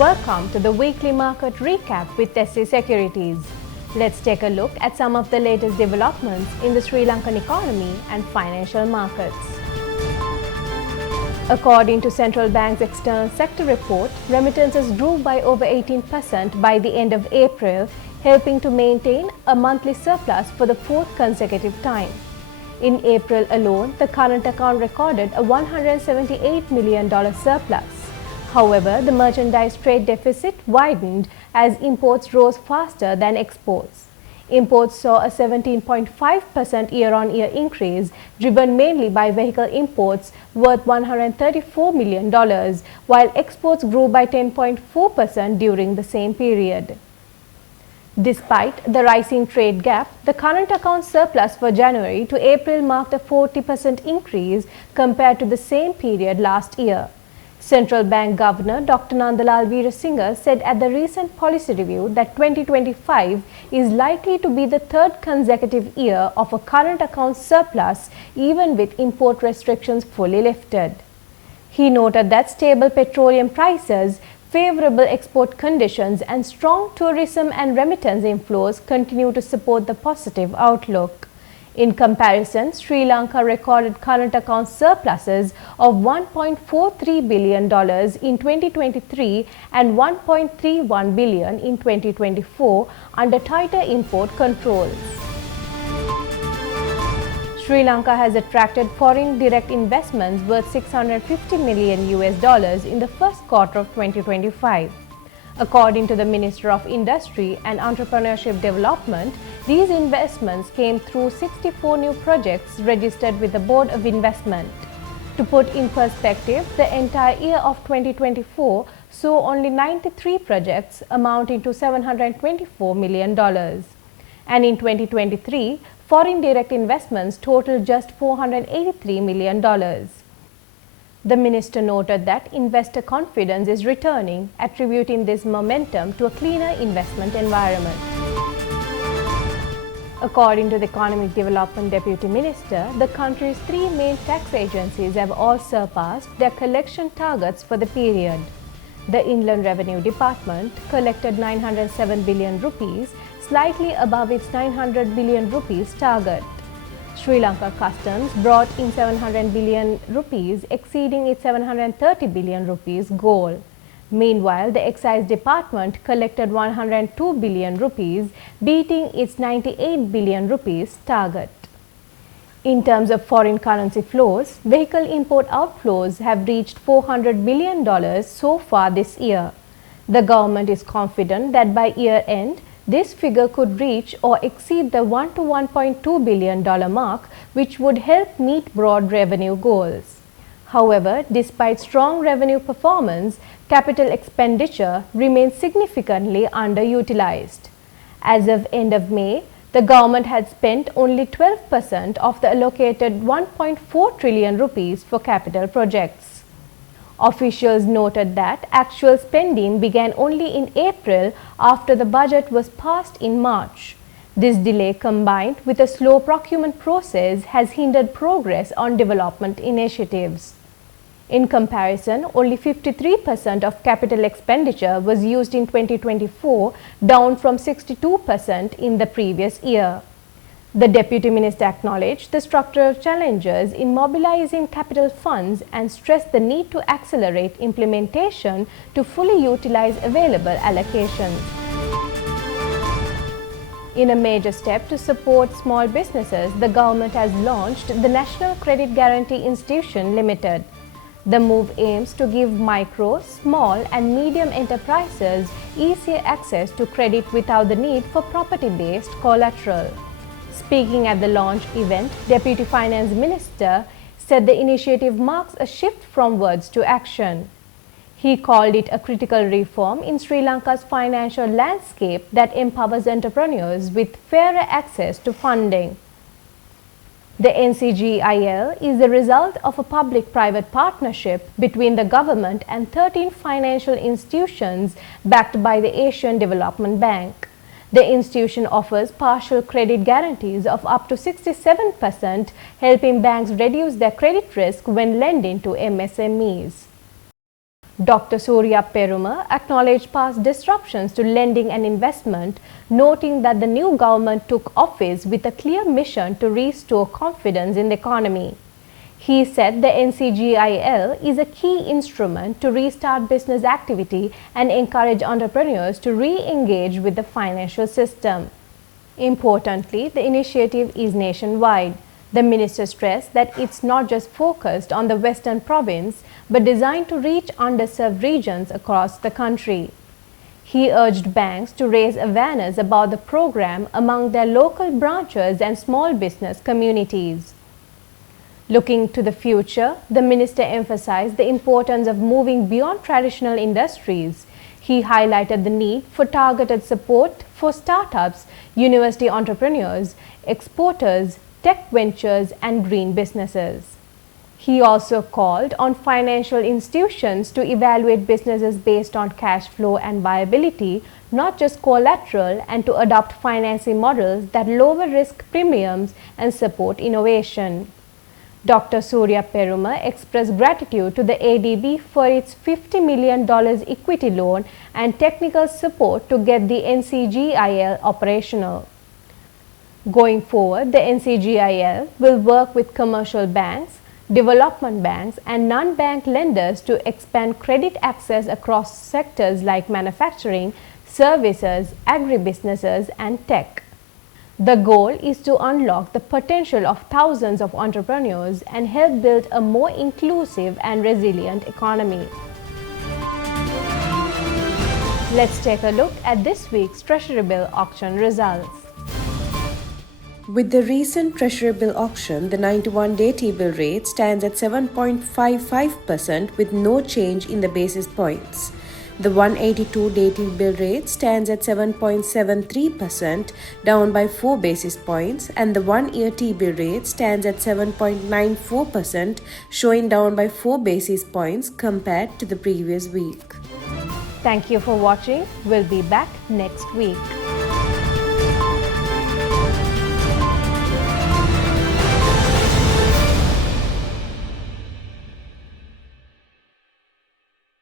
Welcome to the weekly market recap with Securities. Let's take a look at some of the latest developments in the Sri Lankan economy and financial markets. According to Central Bank's external sector report, remittances grew by over 18% by the end of April, helping to maintain a monthly surplus for the fourth consecutive time. In April alone, the current account recorded a $178 million surplus. However, the merchandise trade deficit widened as imports rose faster than exports. Imports saw a 17.5% year-on-year increase, driven mainly by vehicle imports worth $134 million, while exports grew by 10.4% during the same period. Despite the rising trade gap, the current account surplus for January to April marked a 40% increase compared to the same period last year. Central Bank Governor Dr. Nandalal Veerasinghe said at the recent policy review that 2025 is likely to be the third consecutive year of a current account surplus, even with import restrictions fully lifted. He noted that stable petroleum prices, favorable export conditions, and strong tourism and remittance inflows continue to support the positive outlook. In comparison, Sri Lanka recorded current account surpluses of $1.43 billion in 2023 and $1.31 billion in 2024 under tighter import controls. Sri Lanka has attracted foreign direct investments worth $650 million in the first quarter of 2025. According to the Minister of Industry and Entrepreneurship Development, these investments came through 64 new projects registered with the Board of Investment. To put in perspective, the entire year of 2024 saw only 93 projects amounting to $724 million. And in 2023, foreign direct investments totaled just $483 million. The minister noted that investor confidence is returning, attributing this momentum to a cleaner investment environment. According to the Economic Development Deputy Minister, the country's three main tax agencies have all surpassed their collection targets for the period. The Inland Revenue Department collected 907 billion rupees, slightly above its 900 billion rupees target. Sri Lanka Customs brought in 700 billion rupees, exceeding its 730 billion rupees goal. Meanwhile, the Excise Department collected 102 billion rupees, beating its 98 billion rupees target. In terms of foreign currency flows, vehicle import outflows have reached $400 billion so far this year. The government is confident that by year end, this figure could reach or exceed the $1 to $1.2 billion mark, which would help meet broad revenue goals. However, despite strong revenue performance, capital expenditure remains significantly underutilized. As of end of May, the government had spent only 12% of the allocated 1.4 trillion rupees for capital projects. Officials noted that actual spending began only in April after the budget was passed in March. This delay, combined with a slow procurement process, has hindered progress on development initiatives. In comparison, only 53% of capital expenditure was used in 2024, down from 62% in the previous year. The Deputy Minister acknowledged the structural challenges in mobilizing capital funds and stressed the need to accelerate implementation to fully utilize available allocations. In a major step to support small businesses, the government has launched the National Credit Guarantee Institution Limited. The move aims to give micro, small and medium enterprises easier access to credit without the need for property-based collateral. Speaking at the launch event, Deputy Finance Minister said the initiative marks a shift from words to action. He called it a critical reform in Sri Lanka's financial landscape that empowers entrepreneurs with fairer access to funding. The NCGIL is the result of a public-private partnership between the government and 13 financial institutions backed by the Asian Development Bank. The institution offers partial credit guarantees of up to 67%, helping banks reduce their credit risk when lending to MSMEs. Dr. Surya Perumal acknowledged past disruptions to lending and investment, noting that the new government took office with a clear mission to restore confidence in the economy. He said the NCGIL is a key instrument to restart business activity and encourage entrepreneurs to re-engage with the financial system. Importantly, the initiative is nationwide. The minister stressed that it's not just focused on the western province, but designed to reach underserved regions across the country. He urged banks to raise awareness about the program among their local branches and small business communities. Looking to the future, the minister emphasized the importance of moving beyond traditional industries. He highlighted the need for targeted support for startups, university entrepreneurs, exporters, tech ventures, and green businesses. He also called on financial institutions to evaluate businesses based on cash flow and viability, not just collateral, and to adopt financing models that lower risk premiums and support innovation. Dr. Surya Perumal expressed gratitude to the ADB for its $50 million equity loan and technical support to get the NCGIL operational. Going forward, the NCGIL will work with commercial banks, development banks, and non-bank lenders to expand credit access across sectors like manufacturing, services, agribusinesses, and tech. The goal is to unlock the potential of thousands of entrepreneurs and help build a more inclusive and resilient economy. Let's take a look at this week's Treasury-bill auction results. With the recent Treasury-bill auction, the 91-day T-bill rate stands at 7.55% with no change in the basis points. The 182-day T-bill rate stands at 7.73%, down by 4 basis points, and the 1-year T-bill rate stands at 7.94%, showing down by 4 basis points compared to the previous week. Thank you for watching. We'll be back next week.